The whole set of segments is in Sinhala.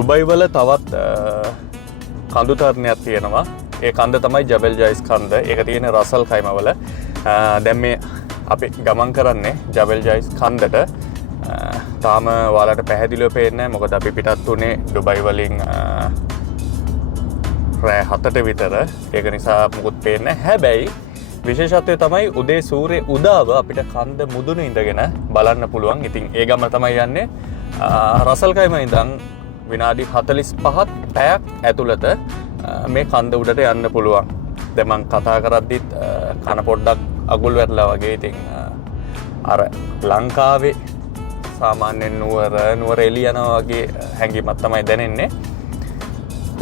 ඩුබයි වල තවත් කඳු තරණයක් තියෙනවා. ඒ කන්ද තමයි ජබෙල් ජයිස් කන්ද. ඒක තියෙන රසල් කයිමවල. දැන් මේ අපි ගමන් කරන්නේ ජබෙල් ජයිස් කන්දට. තාම ඔයාලට පැහැදිලිව පේන්නේ නැහැ. මොකද අපි පිටත් උනේ ඩුබයි වලින් රෑ 7ට විතර. ඒක නිසා මුකුත් පේන්නේ නැහැ. හැබැයි විශේෂත්වය තමයි උදේ සූර්ය උදාව අපිට කන්ද මුදුනේ ඉඳගෙන බලන්න පුළුවන්. ඉතින් ඒ ගම තමයි යන්නේ රසල් කයිම ඉඳන් විනාඩි 45ක් පැයක් ඇතුළත මේ කන්ද උඩට යන්න පුළුවන්. දැන් මම කතා කරද්දිත් කන පොඩ්ඩක් අගුල් වැටලා වගේ. ඉතින් අර ලංකාවේ සාමාන්‍යයෙන් නුවර එළිය යනවා වගේ හැඟීමක් තමයි දැනෙන්නේ.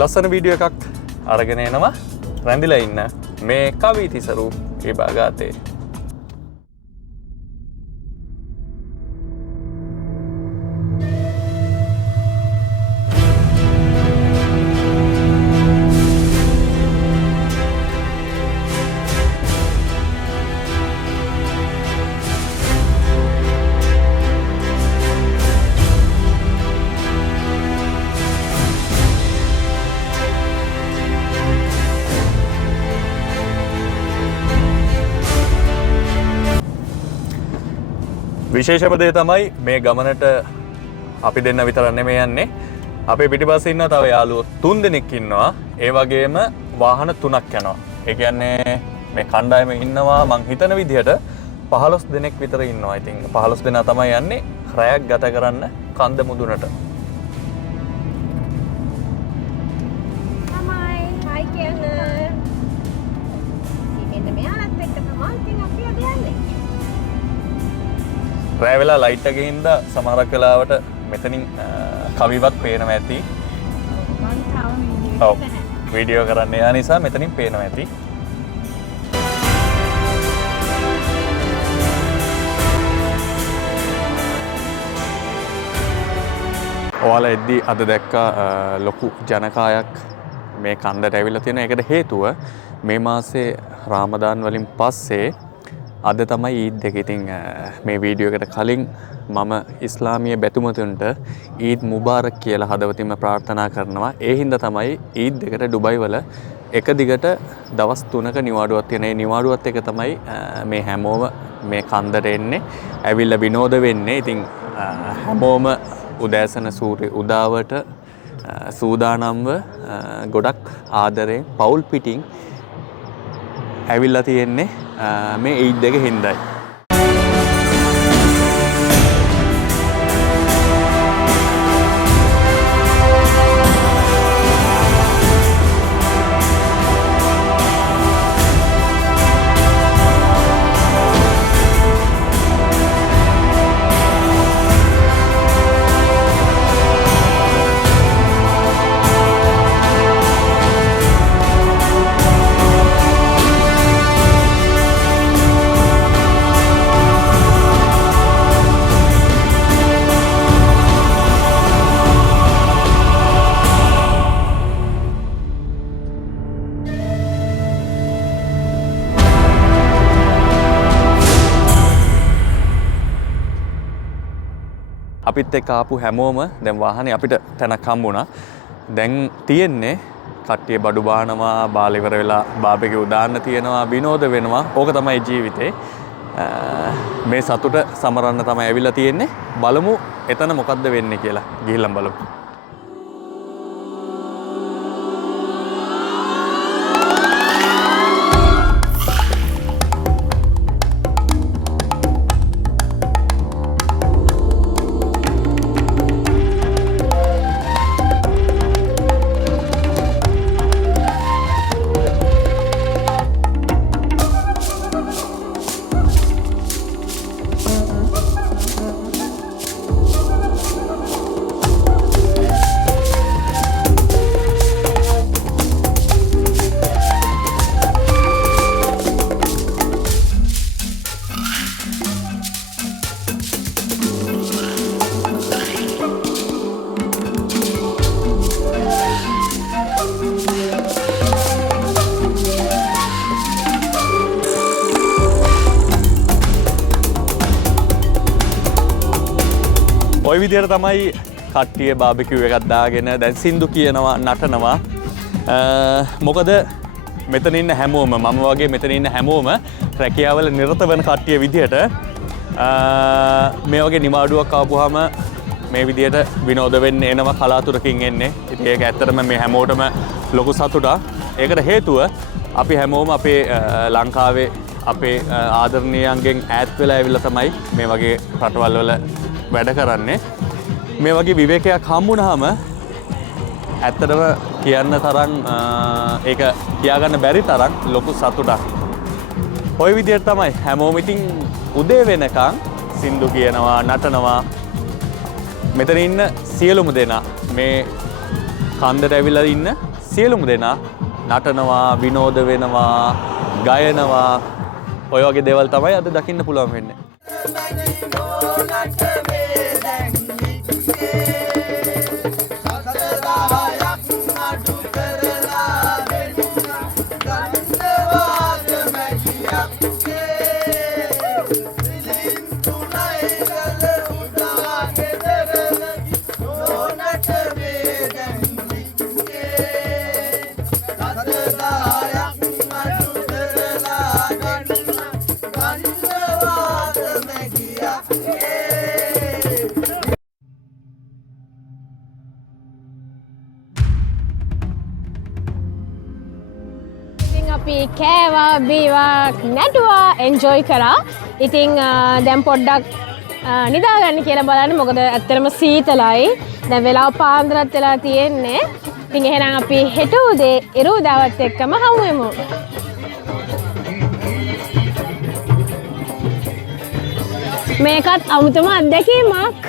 ලස්සන වීඩියෝ එකක් අරගෙන එනවා. රැඳිලා ඉන්න මේ කවි තිසරු විභාගාතේ. විශේෂම දේ තමයි මේ ගමනට අපි දෙන්න විතරක් නෙමෙයි යන්නේ. අපේ පිටිපස්සේ ඉන්න තව යාළුවෝ 3 දෙනෙක් ඉන්නවා. ඒ වගේම වාහන 3ක් යනවා. ඒ කියන්නේ මේ කණ්ඩායමේ ඉන්නවා මං හිතන විදිහට 15 දෙනෙක් විතර ඉන්නවා. ඉතින් 15 දෙනා තමයි යන්නේ රැයක් ගත කරන්න කන්ද මුදුනට. තමයි. හයි කියන. ඉතින් මෙයාලත් එක්ක තමයි ඉතින් අපි අද යන්නේ. රෑ වෙලා ලයිට් එකේ හින්දා සමහරක් වෙලාවට මෙතනින් කවිවත් පේනවා ඇති. මං තාම වීඩියෝ ඔව් වීඩියෝ කරන්න යා නිසා මෙතනින් පේනවා ඇති. ඔයාලා එද්දි අද දැක්කා ලොකු ජනකායක් මේ කන්දට ඇවිල්ලා තියෙන. ඒකට හේතුව මේ මාසේ රාමදාන් වලින් පස්සේ අද තමයි ඊද් එක. ඉතින් මේ වීඩියෝ එකට කලින් මම ඉස්ලාමීය බැතිමතුන්ට ඊද් මුබාරක් කියලා හදවතින්ම ප්‍රාර්ථනා කරනවා. ඒ හින්දා තමයි ඊද් එකට ඩුබයි වල එක දිගට දවස් 3ක නිවාඩුවක් තියෙන. ඒ නිවාඩුවත් එක තමයි මේ හැමෝම මේ කන්දට එන්නේ. ඇවිල්ලා විනෝද වෙන්නේ. ඉතින් හැමෝම උදෑසන සූර්ය උදාවට සූදානම්ව ගොඩක් ආදරයෙන් පවුල් පිටින් ඇවිල්ලා තියෙන්නේ මේ ඊද් එක හින්දායි. අපිත් එක්ක ආපු හැමෝම දැන් වාහනේ අපිට තැනක් හම්බුණා. දැන් තියෙන්නේ කට්ටිය බඩු බානවා, බාල ඉවර වෙලා බාබෙකියු දාන්න තියෙනවා, විනෝද වෙනවා. ඕක තමයි ජීවිතේ. මේ සතුට සමරන්න තමයි ඇවිල්ලා තියෙන්නේ. බලමු එතන මොකද්ද වෙන්නේ කියලා. ගිහිල්ලා බලමු. ওই විදිහට තමයි කට්ටිය බාබිකියු එකක් දාගෙන දැන් සින්දු කියනවා නටනවා. මොකද මෙතන ඉන්න හැමෝම මම වගේ මෙතන ඉන්න හැමෝම රැකියාවල නිරත වෙන කට්ටිය විදිහට මේ වගේ නිමාඩුවක් ආපුවාම මේ විදිහට විනෝද වෙන්න එනවා කලාතුරකින් එන්නේ. ඉතින් ඒක ඇත්තටම මේ හැමෝටම ලොකු සතුටක්. ඒකට හේතුව අපි හැමෝම අපේ ලංකාවේ අපේ ආදරණීයයන්ගෙන් ඈත් වෙලා ඇවිල්ලා තමයි මේ වගේ රටවල් වල වැඩ කරන්නේ. මේ වගේ විවේකයක් හම්බුනහම ඇත්තටම කියන්න තරම් ඒක කියාගන්න බැරි තරම් ලොකු සතුටක්. ওই විදිහට තමයි හැමෝම ඉතින් උදේ වෙනකන් සින්දු කියනවා නටනවා. මෙතන ඉන්න සියලුම දෙනා මේ කන්දට ඇවිල්ලා ඉන්න සියලුම දෙනා නටනවා විනෝද වෙනවා ගයනවා ඔය වගේ දේවල් තමයි අද දකින්න පුළුවන් වෙන්නේ. අපි කෑවා බීවා නැටුවා එන්ජොයි කරා. ඉතින් දැන් පොඩ්ඩක් නිදාගන්න කියලා බලන්න. මොකද ඇත්තටම සීතලයි. දැන් වෙලාව පාන්දරත් වෙලා තියෙන්නේ. ඉතින් එහෙනම් අපි හෙට උදේ ඉරුදාවත් එක්කම හමු වෙමු. මේකත් අමුතුම අත්දැකීමක්.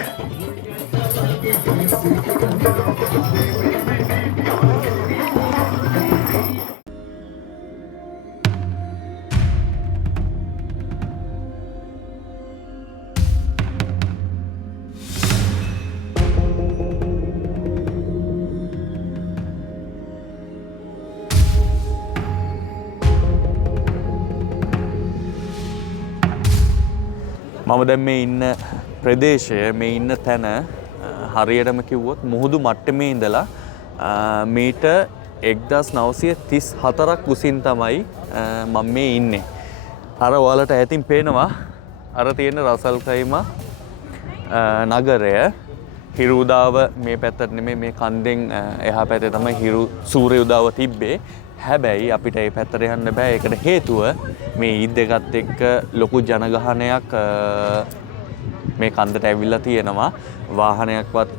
මම දැන් මේ ඉන්න ප්‍රදේශය මේ ඉන්න තැන හරියටම කිව්වොත් මුහුදු මට්ටමේ ඉඳලා මීටර් 1934ක් උසින් තමයි මම මේ ඉන්නේ. අර ඔයාලට ඈතින් පේනවා අර තියෙන රසල් කයිමා නගරය. හිරු උදාව මේ පැත්තට නෙමෙයි මේ කන්දෙන් එහා පැත්තේ තමයි හිරු සූර්ය උදාව තිබ්බේ. හැබැයි අපිට මේ පැත්තට යන්න බෑ. ඒකට හේතුව මේ ඊද් එකත් එක්ක ලොකු ජනගහනයක් මේ කන්දට ඇවිල්ලා තියෙනවා. වාහනයක්වත්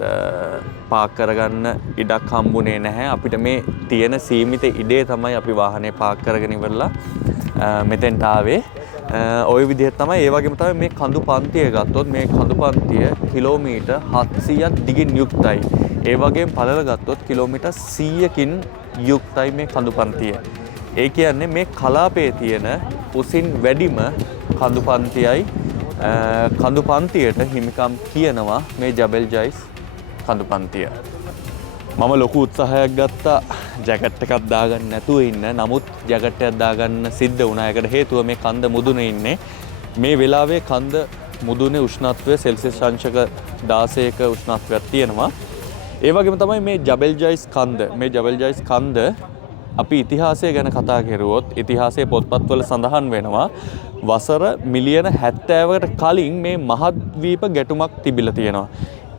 පාක් කරගන්න ඉඩක් හම්බුනේ නැහැ. අපිට මේ තියෙන සීමිත ඉඩේ තමයි අපි වාහනේ පාක් කරගෙන ඉවරලා මෙතෙන්ට ආවේ. ওই විදිහට තමයි ඒ වගේම තමයි මේ කඳු පන්තිය ගත්තොත් මේ කඳු පන්තිය කිලෝමීටර් 700ක් දිගින් යුක්තයි. ඒ වගේම පළල ගත්තොත් කිලෝමීටර් 100කින් යුක්තයි මේ කඳු පන්තිය. ඒ කියන්නේ මේ කලාපයේ තියෙන උසින් වැඩිම කඳු පන්තියයි කඳු පන්තියට හිමිකම් කියනවා මේ ජබෙල් ජයිස් කඳු පන්තිය. මම ලොකු උත්සාහයක් ගත්තා ජැකට් එකක් දාගන්න නැතුව ඉන්න. නමුත් ජැකට් එකක් දාගන්න සිද්ධ වුණා. ඒකට හේතුව මේ කන්ද මුදුනේ ඉන්නේ. මේ වෙලාවේ කන්ද මුදුනේ උෂ්ණත්වය සෙල්සියස් අංශක 16ක උෂ්ණත්වයක් තියෙනවා. ඒ වගේම තමයි මේ ජබෙල් ජයිස් කන්ද. මේ ජබෙල් ජයිස් කන්ද අපි ඉතිහාසය ගැන කතා කරුවොත් ඉතිහාසයේ පොත්පත්වල සඳහන් වෙනවා වසර මිලියන 70කට කලින් මේ මහද්වීප ගැටුමක් තිබිලා තියෙනවා.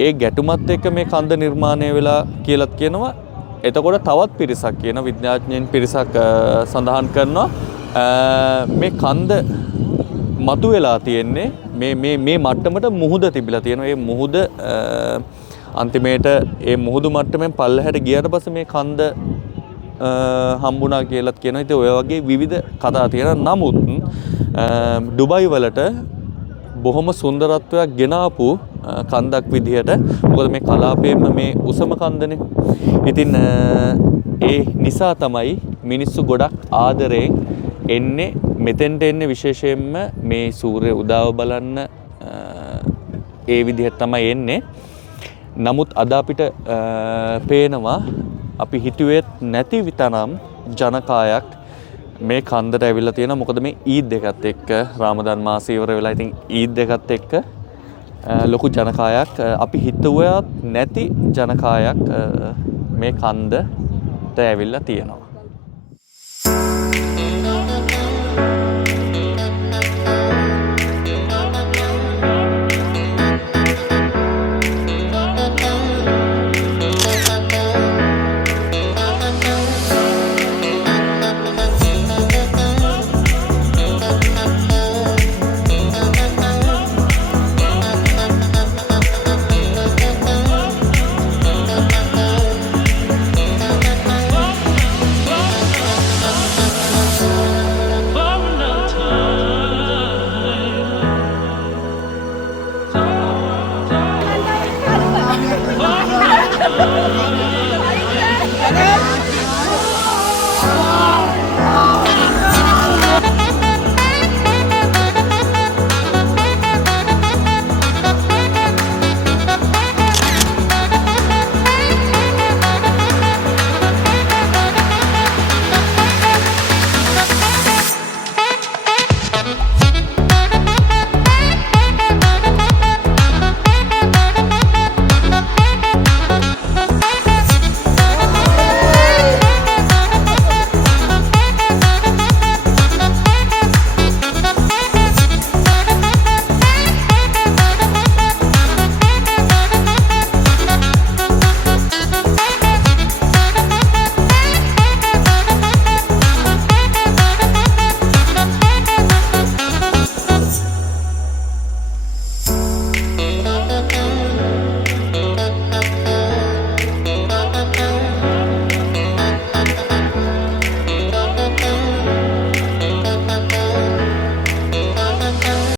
ඒ ගැටුමත් එක්ක මේ කන්ද නිර්මාණය වෙලා කියලාත් කියනවා. එතකොට තවත් පිරිසක් කියන විද්‍යාඥයන් පිරිසක් සඳහන් කරනවා මේ කන්ද මතුවලා තියෙන්නේ මේ මට්ටමට මුහුද තිබිලා තියෙනවා. ඒ මුහුද අන්තිමේට ඒ මුහුදු මට්ටමෙන් පල්ලෙහාට ගියාට පස්සේ මේ කන්ද හම්බුණා කියලාත් කියනවා. ඉතින් ඔය වගේ විවිධ කතා තියෙනවා. නමුත් ඩුබයි වලට බොහොම සුන්දරත්වයක් ගෙනාපු කන්දක් විදිහට. මොකද මේ කලාපයේම මේ උසම කන්දනේ. ඉතින් ඒ නිසා තමයි මිනිස්සු ගොඩක් ආදරයෙන් එන්නේ මෙතෙන්ට එන්නේ විශේෂයෙන්ම මේ සූර්ය උදාව බලන්න ඒ විදිහට තමයි එන්නේ. නමුත් අද අපිට පේනවා අපි හිතුවේත් නැති විතරම් ජනකායක් මේ කන්දට ඇවිල්ලා තියෙනවා. මොකද මේ ඊද් එකත් එක්ක රාමදාන් මාසය ඉවර වෙලා ඉතින් ඊද් එකත් එක්ක ලොකු ජනකායක් අපි හිතුවත් නැති ජනකායක් මේ කන්දට ඇවිල්ලා තියෙනවා.